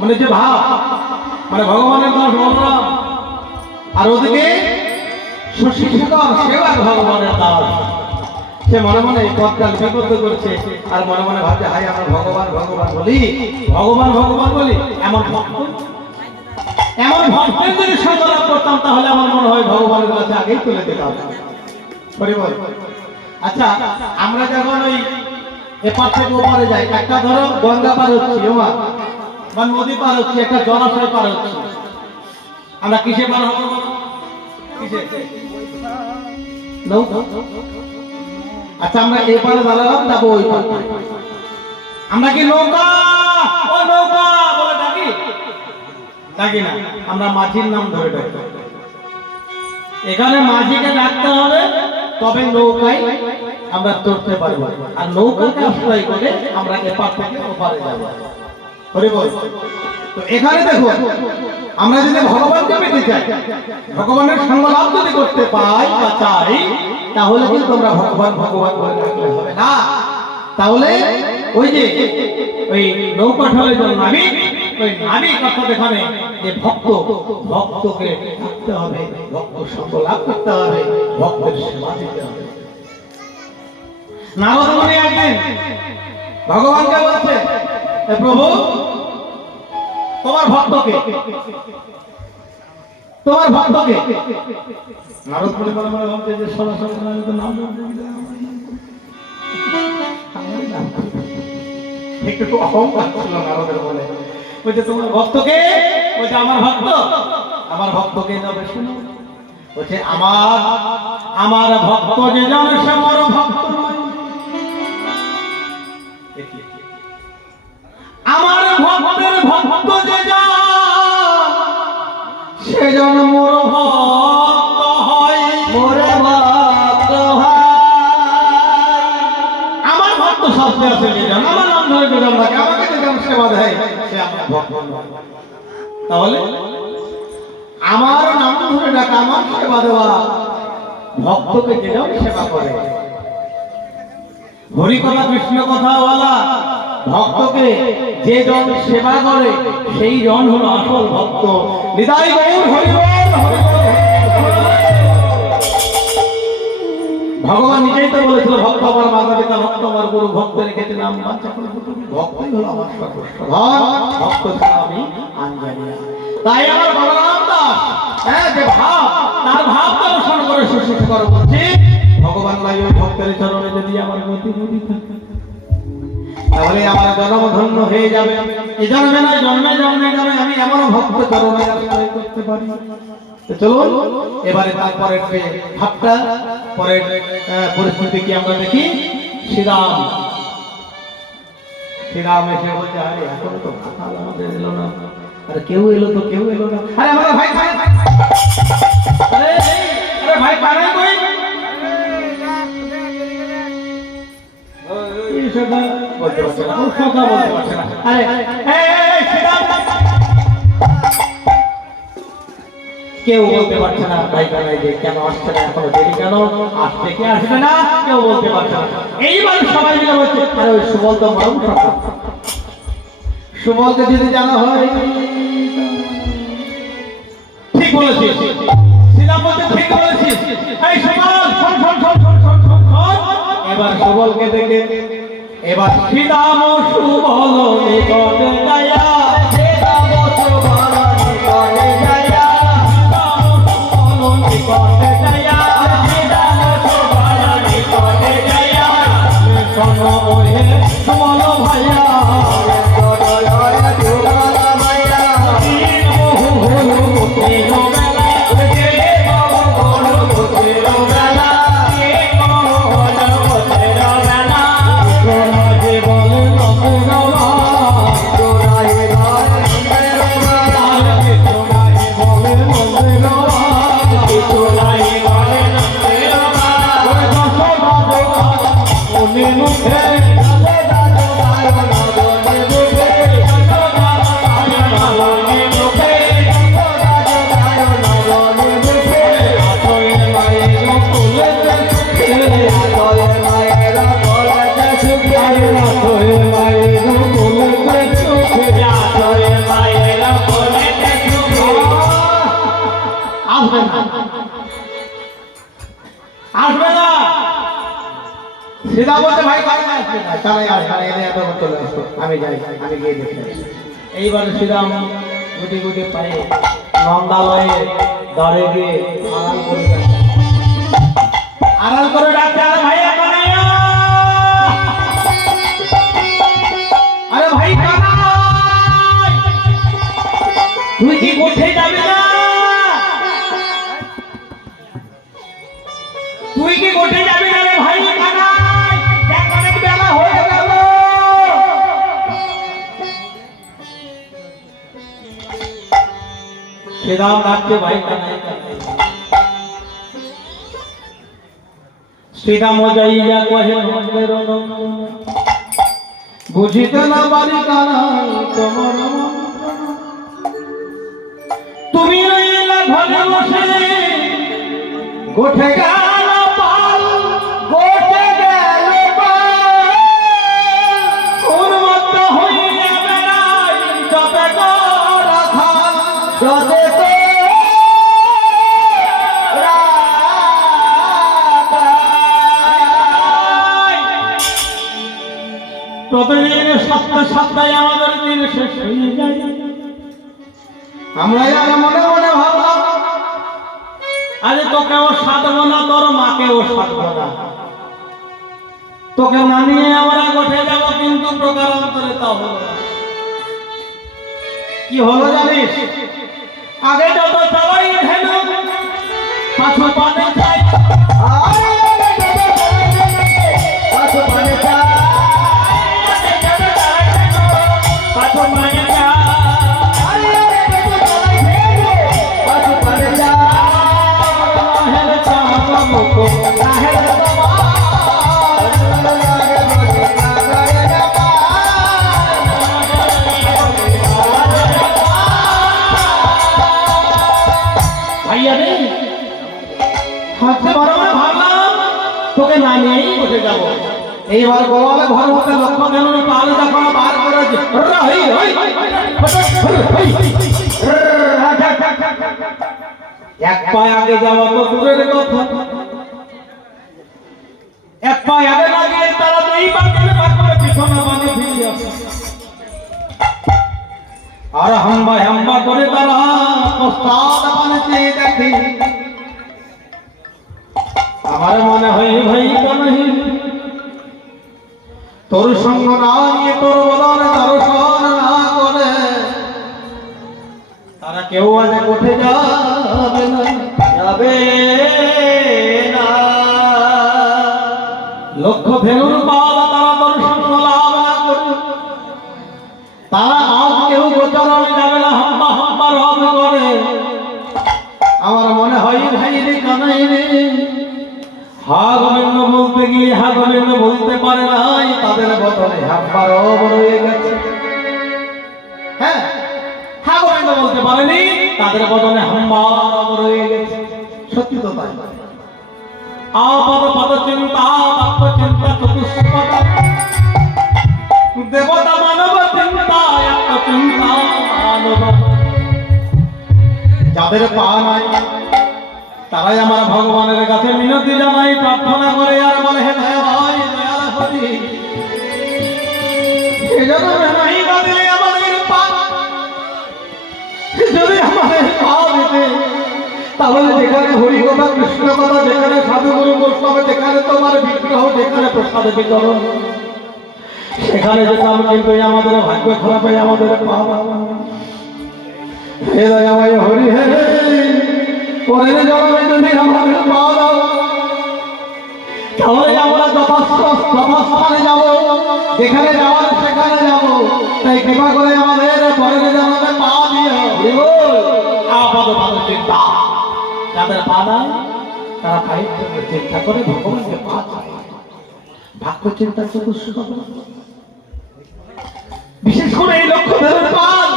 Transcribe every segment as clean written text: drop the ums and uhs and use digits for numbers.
মানে যে ভাব মানে ভগবানের দাস বলরাম আর ওদিকে শশী শেখর সেও এক ভগবানের দাস সে মনে মনে এই পথটা বিপদ করছে আর মনে মনে ভাবছে হাই আমরা ভগবান ভগবান বলি ভগবান ভগবান বলি এমন ভক্তের যদি সঙ্গ লাভ করতাম তাহলে আমার মনে হয় ভগবানের কাছে আগেই চলে যেতাম। আচ্ছা আমরা যখন ওই এপার থেকে ওপারে যাই একটা ধরো গঙ্গা পার হচ্ছি বা নদী পার হচ্ছি একটা জলাশয় পার হচ্ছি আমরা কিসে পার হবো কিসে নৌকা। আচ্ছা আমরা এই পারে দাঁড়ালাম যাবো ওই পারে আমরা কি নৌকা ও নৌকা বলে ডাকি ডাকি না আমরা মাঝির নাম ধরে ডাকি। এখানে মাঝিকে ডাকতে হবে তবে নৌকায় আমরা চড়তে পারবো আর নৌকাকে আশ্রয় করে আমরা এপার থেকে ওপারে যাবো। তো এখানে দেখো আমরা যদি ভগবানকে পেতে চাই ভগবানের সঙ্গ লাভ যদি করতে পাই বা চাই তাহলে কিন্তু আমরা ভগবান ভগবান বলে ডাকলে হবে না। তাহলে ওই যে ওই নৌকা ঠলে যে নাবিক ওই নাবিক অর্থাৎ এখানে যে ভক্তকে থাকতে হবে ভক্ত সঙ্গ লাভ করতে হবে ভক্তের সেবা দিতে হবে। নারদ মুনি একদিন ভগবানকে বলছে প্রভু তোমার ভক্তকে নারদ মুনি মনে মনে ভাবছে যে সরাসরি তো নাম একটু অহংকার ছিল নারদের বলে বলছে তোমার ভক্তকে বলছে আমার ভক্তকে তবে শুনো বলছে আমার ভক্ত যে জন সে মোর ভক্ত নয় আমার ভক্তের ভক্ত যে জন সেজন মোর ভক্ত হয় মোরে ভক্ত হয় আমার ভক্ত শব্দ আছে যে জন আমার নাম ধরে যে জন লাগে আমাকে যে জন সেবা দেয় সে আমার ভক্ত নয়। তাহলে আমার নাম ধরে ডাকা আমার সেবা দেওয়া ভক্তকে যে জন সেবা করে হরি কথা কৃষ্ণ কথা বলা ভক্তকে যে জন সেবা করে সেই জন হলো আসল ভক্ত। নিতাই গৌর হরি বল হরি বল। ভগবান নিজেই তো বলেছিল ভক্ত আমার মাতা পিতা ভক্ত আমার গুরু ভক্ত রেখেছে নাম বাঞ্ছা করে ভক্তই হলো আমার সর্বস্ব ভক্ত ছাড়া আমি জানি না। তাই আমার বলরাম দাস যে ভাব তার ভাব দর্শন করে শুশ্রূষা করে বলছি ভগবান নাই ওই ভক্তের চরণে যদি আমার গতি থাকে তাহলে আমার জন্ম ধন্য হয়ে যাবে। এই জন্মে নয় জন্মে জন্মে জন্মে আমি এমন ভক্ত চরণে আশ্রয় করতে পারি। তো চলুন এবারে তারপরের যে ভাবটা পরের পরিস্থিতি কি আমরা দেখি। শ্রীরাম এসে বলছে আরে এখন তো ভাতাল আমাদের এলো না আরে কেউ এলো না আরে আমার ভাই আরে ভাই পারে কই বলতে পারছে না আরে কেউ বলতে পারছে না ভাই কানাই যে কেন আসছে না এখনো দেরি কেন আসছে কি আসবে না কেউ বলতে পারছে না। এইবার সবাই মিলে বলছে আরে ওই সুবল তো মরম সকাল সুবলকে যদি জানা হয় ঠিক বলেছিস শ্রীরাম বলতে ঠিক বলেছিস এই সুবল শোন এবার সুবলকে দেখে এবার শ্রীরাম সুবল নিকটে যায়া মুখে আসবে না। সীতা বলতে ভাই কারণে আসবে না, চলে আসো, আমি যাই, আমি গিয়ে দেখে আসি। এইবারে শ্রীরাম গুটি গুটি পায়ে নন্দালয়ে দরে গিয়ে আড়াল করে ডাকতে, আরে ভাই কানাইয়া, আরে ভাই কানাই, তুই কি কোথায় যাবি না? তুই কি কোথায় যাবি না রে ভাই কানাই? দেখ অনেক বেলা হয়ে গেল। শ্রীরাম ডাকতে ভাই কানাই, শ্রীরাম যাইয়া কহে নন্দের বুঝিতে না পারি কানাই তোমার তুমি রইলা ঘরে বসে গোঠে গেল পাল, গোঠে গেল পাল, উন্মত্ত হইয়া বেড়াই যতে রাখা, যতে প্রতিদিন সপ্তাহে আমাদের দিন শেষ হয়ে যায়। আমরা মনে মনে ভাবলাম আরে তোকেও সাধবো না, তোর মাকেও সাধবো না, তোকে না নিয়ে আমরা গোঠে যাব, কিন্তু প্রকারান্তরে তা হলো না। কি হলো জানিস? আগে যত চালাই ধেনু পাছু পানে চাই, পাছু পানে চাই, পাছু পানে চাই, পাছু পানে চাই, তোকে না নিয়েই বসে যাবো। এইবার গোয়ালে ঘর হতে লক্ষ্য কেন পালে যখন বার করেছে এক পায়ে আগে যাওয়া তো দূরের কথা, এক পায়ে আগে না গিয়ে তারা এই পাশে বার করে পিছনে বানিয়ে ফিরে আসে, আর হাম্বা হাম্বা করে তারা প্রস্তাব বানাতে দেখে। আমার মনে হয় ভাই কানাই তোর সঙ্গ না নিয়ে, তোর বদন দর্শন না করে তারা কেউ আজ কোঠে যাবে না, যাবে না। লক্ষ্য ফেরুর পাল তারা দর্শন লাভ না করে, তারা আজ কেউ গোচরণ যাবে না, হাম্বা হাম্বা রব করে। আমার মনে হয় ভাই রে কানাই রে, হা গোবিন্দ বলতে গিয়ে হা গোবিন্দ বলতে পারে নাই, তাদের বদলে হাম্বা রব রয়ে গেছে। হ্যাঁ, হা গোবিন্দ বলতে পারেনি, তাদের বদলে হাম্বা রব রয়ে গেছে। সত্যি তো তাই। আপদ পদ চিন্তা তত্ত্ব চিন্তা চতুষ্পদ, দেবতা মানব চিন্তা এক চিন্তা মানব। যাদের পা নাই তারাই আমার ভগবানের কাছে মিনতি জানাই, প্রার্থনা করে আর বলে হে দয়াময় দয়াল হরি, আমাদের পা যদি আমাদের পা দিতে, তাহলে যেখানে হরি কথা কৃষ্ণ কথা, যেখানে সাধুগুরু বৈষ্ণব, যেখানে তোমার বিগ্রহ, যেখানে প্রসাদ বিতরণ, সেখানে যেতাম, কিন্তু আমাদের ভাগ্য খারাপ হয়ে আমাদের পা। হে দয়াময় হরি হে, পরের জন্মে যদি আমাদের পা দাও, তাহলে আমরা যথাস্থানে যাব, যেখানে যাওয়ার সেখানে যাব। তাই কৃপা করে আমাদের পরের জন্মে পা দিয়ে আপদ পদ চিন্তা, যাদের পা নাই তারা পায়ের জন্য চিন্তা করে ভগবানকে পা চায়। ভাগ্য চিন্তা চতুষ্পদ, বিশেষ করে এই লক্ষ্যধরের পাল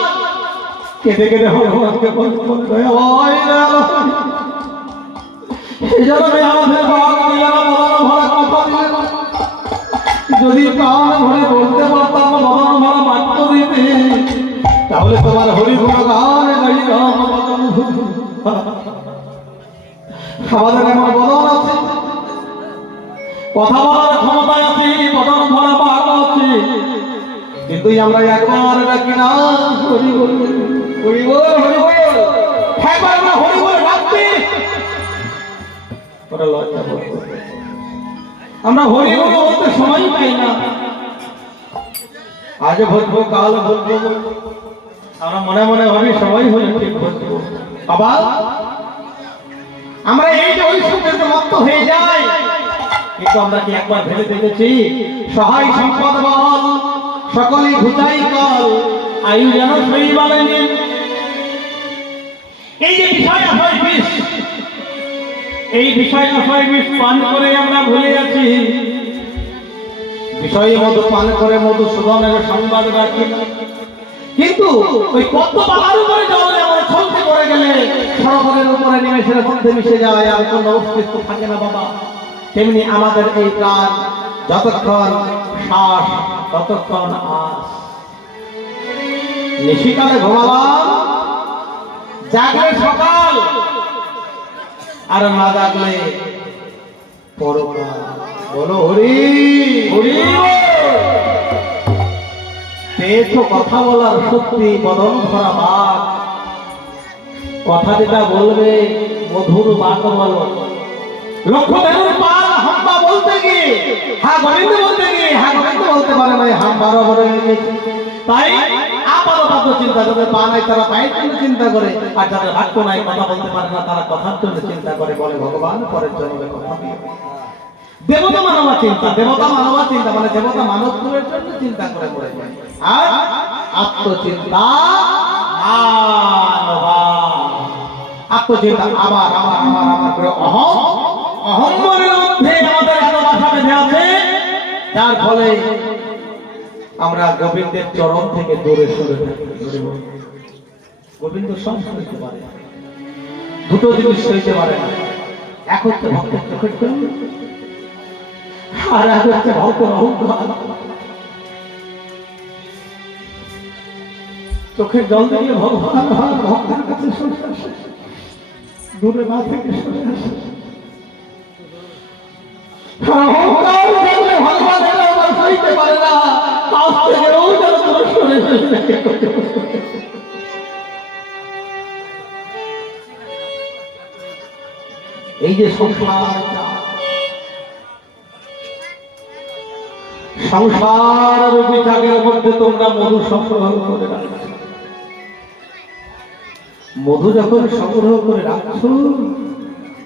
কেঁদে কেঁদে ভগবানকে বলতে বলে দয়া হয় না, এই জন্যে আমাদের ভাগ দিলে না, মদন ভরা কথা দিলে না। যদি প্রাণ ভরে বলতে পারতাম মদন ভরা বাক্য দিতে, তাহলে তোমার হরিগুণ গান গাইলাম মদন। আমাদের এমন বদন আছে, কথা বলার ক্ষমতা আছে, বদন ভরা বাক আছে, কিন্তু আমরা একবার ডাকি না হরি বল, হরি বল, হরি বল, একবার আমরা হরি বল ডাকতে ওটা লজ্জা করতে, আমরা হরি বল বলতে সময় পাই না। আজ বলবো কাল বলবো, আমরা মনে মনে ভাবি সবাই হরি ঠিক বলবো। বাবা আমরা এই যে ঐশ্বর্যের মত্ত হয়ে যাই, কিন্তু আমরা কি একবার ভেবে দেখেছি সহায় সম্পদ বল সকলে ঘুচাই কল আয়ু যেন শৈবালেন। এই যে বিষয় আশয় বিষ, এই বিষয় আশয় বিষ পান করে আমরা ভুলে যাচ্ছি বিষয়ে মধু পান করে মধুসূদনের সংবাদ রাখি, কিন্তু ওই পদ্মপাতার উপরে জলে আমরা ছলতে পড়ে গেলে সরোবরের উপরে নিমেষের মধ্যে মিশে যায়, আর কোনো অস্তিত্ব থাকে না বাবা। তেমনি আমাদের এই প্রাণ যতক্ষণ শ্বাস ততক্ষণ আস। নিশিকালে ঘুমালাম, জাগলে সকাল, আর না জাগলে পরকাল। বলো হরি হরি। পেয়েছ কথা বলার সত্যি বদন ভরা বাক, কথা যেটা বলবে মধুর বাক বলো। লক্ষ্যধরের পাল হাম্বা বলতে গিয়ে হ্যাঁ গোবিন্দ বলতে গিয়ে হ্যাঁ গোবিন্দ বলতে পারে না, হাম বারো বড় হয়ে গেছে। তাই আপাতত চিন্তা করে, পা নাই তারা পায়ের জন্য চিন্তা করে, আর যাদের বাক্য নাই কথা বলতে পারে না তারা কথার জন্য চিন্তা করে, বলে ভগবান পরের জন্মে কথা দিয়ে। দেবতা মানবা চিন্তা, দেবতা মানবা চিন্তা মানে দেবতা মানবের জন্য চিন্তা করে মরে যায়। আর আত্মচিন্তা মানবা, আত্মচিন্তা আবার আমার আমার আমার করে অহম, অহম্মনের মধ্যে আমাদের এত বাসা বেঁধে আছে, যার ফলে আমরা গোবিন্দের চরণ থেকে দূরে সরে থাকি। গোবিন্দ সব সইতে পারে, দুটো জিনিস সইতে পারে না, এক হচ্ছে ভক্তের চোখের জল, আর এক হচ্ছে ভক্তের অহংকার। চোখের জল দিয়ে ভগবান ভক্তের কাছে সরে আসে, দূরে না থেকে সরে আসে। অহংকার দেখলে ভগবান এটা সইতে পারে না, কাছ থেকে ওই যেন তোর সরে আসে। এই যে সংসার, সংসার রূপী চাকের মধ্যে তোমরা মধু সংগ্রহ করে রাখছো। মধু যখন সংগ্রহ করে রাখছো,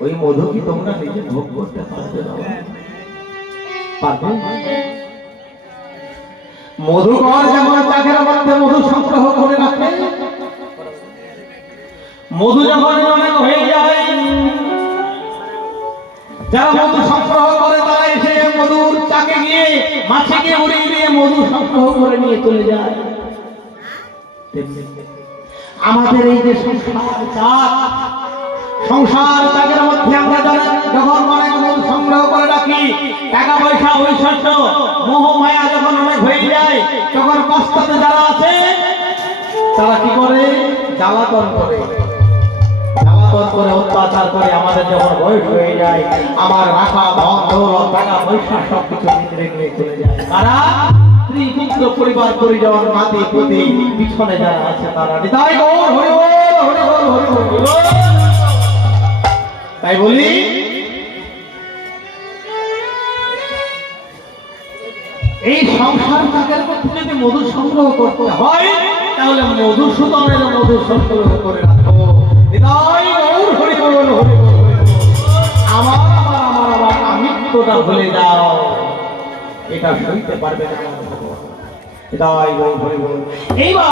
ওই মধু কি তোমরা নিজে ভোগ করতে পারবে না? পারবে? মধুকর যেমন চাকের মধ্যে মধু সংগ্রহ করে রাখে, মধু যখন অনেক হয়ে যায়, যারা মধু সংগ্রহ করে তারা এসে মধুর চাকে গিয়ে মাছিকে উড়িয়ে দিয়ে মধু সংগ্রহ করে নিয়ে চলে যায়। আমাদের এই যে সংসার চাকের মধ্যে আমরা যখন অনেক মধু সংগ্রহ করে রাখি, টাকা পয়সা ঐশ্বর্য মোহ মায়া যখন অনেক হয়ে যায়, তখন কষ্টতে যারা আছে তারা কি করে? জ্বালাতন করে, জ্বালাতন করে, অত্যাচার করে। আমাদের যখন বয়স হয়ে যায়, আমার রাখা ধন দৌলত টাকা পয়সা সবকিছু ভিতরে নিয়ে চলে যায়। তারা স্ত্রী পুত্র পরিবার পরিজন নাতি পুতি পিছনে যারা আছে তারা নিতাই গৌর হরি বল, হরি বল, হরি বল। তাই বলি এই সংসার চাকের মধ্যে যদি মধু সংগ্রহ করতে হয়, তাহলে মধুসূদনের মধু সংগ্রহ করে রাখো। নিতাই গৌর হরি বল, হরি বল। আমার আমার আমার আমার আমিত্বটা ভুলে যাও, এটা সইতে পারবে না। নিতাই গৌর হরি বল। এইবার